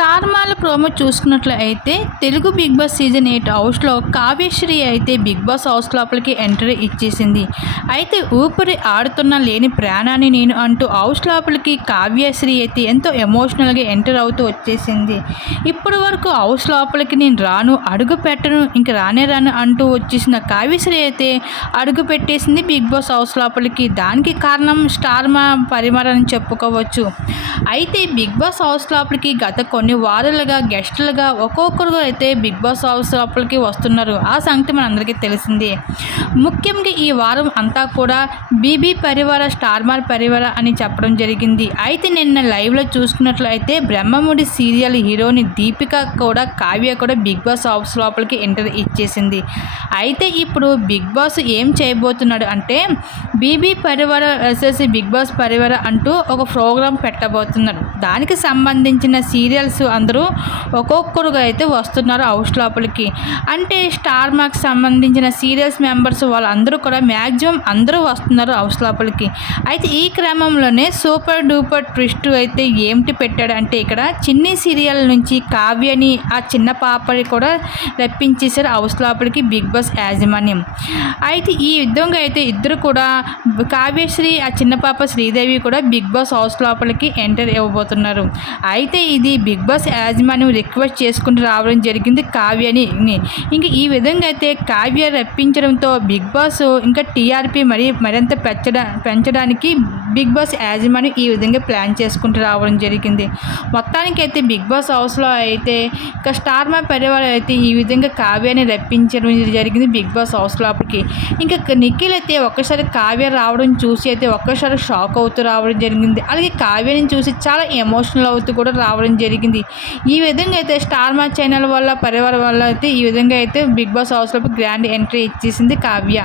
Star మాల promo చూసుకున్నట్లు అయితే Telugu Bigg Boss season eight హౌస్లో కావ్యశ్రీ అయితే బిగ్ బాస్ హౌస్ లోపలికి ఎంట్రీ ఇచ్చేసింది. అయితే ఊపిరి ఆడుతున్న లేని ప్రాణాన్ని నేను అంటూ హౌస్ లోపలికి కావ్యశ్రీ అయితే ఎంతో ఎమోషనల్గా ఎంటర్ అవుతూ వచ్చేసింది. ఇప్పటి వరకు హౌస్ లోపలికి నేను రాను అడుగు పెట్టను ఇంక రానే రాను అంటూ వచ్చేసిన కావ్యశ్రీ అయితే అడుగు పెట్టేసింది బిగ్ బాస్ హౌస్ లోపలికి. దానికి కారణం స్టార్ మా పరిమాణం చెప్పుకోవచ్చు. అయితే బిగ్ బాస్ హౌస్ లోపలికి గత కొన్ని వారులుగా గెస్టులుగా ఒక్కొక్కరు అయితే బిగ్ బాస్ హౌస్ లోపలికి వస్తున్నారు. ఆ సంగతి మనందరికీ తెలిసింది. ముఖ్యంగా ఈ వారం అంతా కూడా బీబీ పరివార స్టార్మార్ పరివార అని చెప్పడం జరిగింది. అయితే నిన్న లైవ్లో చూసుకున్నట్లు అయితే బ్రహ్మముడి సీరియల్ హీరోని దీపిక కూడా కావ్య కూడా బిగ్ బాస్ హౌస్ లోపలికి ఎంటర్ ఇచ్చేసింది. అయితే ఇప్పుడు బిగ్ బాస్ ఏం చేయబోతున్నాడు అంటే బీబీ పరివార వర్సెస్ బిగ్ బాస్ పరివార అంటూ ఒక ప్రోగ్రాం పెట్టబోతున్నాడు దానికి సంబంధించిన సీరియల్స్ అందరూ ఒక్కొక్కరుగా అయితే వస్తున్నారు హౌస్ లోపలికి. అంటే స్టార్ మార్క్ సంబంధించిన సీరియల్స్ మెంబర్స్ వాళ్ళందరూ కూడా మ్యాక్సిమం అందరూ వస్తున్నారు హౌస్ లోపలికి. అయితే ఈ క్రమంలోనే సూపర్ డూపర్ ట్విస్ట్ అయితే ఏమిటి పెట్టాడు అంటే ఇక్కడ చిన్ని సీరియల్ నుంచి కావ్యని ఆ చిన్న పాపని కూడా రప్పించేశారు హౌస్ లోపలికి బిగ్ బాస్ యాజమాన్యం. అయితే ఈ విధంగా అయితే ఇద్దరు కూడా కావ్యశ్రీ ఆ చిన్న పాప శ్రీదేవి కూడా బిగ్ బాస్ హౌస్ లోపలికి ఎంటర్ ఇవ్వబోతున్నారు అయితే ఇది బిగ్ బాస్ యాజమాన్యం రిక్వెస్ట్ చేసుకుంటూ రావడం జరిగింది కావ్యని. ఇంక ఈ విధంగా అయితే కావ్య రప్పించడంతో బిగ్ బాస్ ఇంకా టీఆర్పీ మరి మరింత పెంచడా పెంచడానికి బిగ్ బాస్ యాజమాన్యం ఈ విధంగా ప్లాన్ చేసుకుంటూ రావడం జరిగింది. మొత్తానికి అయితే బిగ్ బాస్ హౌస్లో అయితే ఇక స్టార్ మా పరివారం అయితే ఈ విధంగా కావ్యాన్ని రప్పించడం జరిగింది బిగ్ బాస్ హౌస్ లోపలికి ఇంకా నిఖిల్ అయితే ఒక్కసారి కావ్య రావడం చూసి అయితే ఒక్కసారి షాక్ అవుతూ రావడం జరిగింది. అలాగే కావ్యని చూసి చాలా ఎమోషనల్ అవుతూ కూడా రావడం జరిగింది. ఈ విధంగా అయితే స్టార్ మా ఛానల్ వల్ల పరివారం వల్ల అయితే ఈ విధంగా అయితే బిగ్ బాస్ హౌస్లోకి గ్రాండ్ ఎంట్రీ ఇచ్చేసింది కావ్య.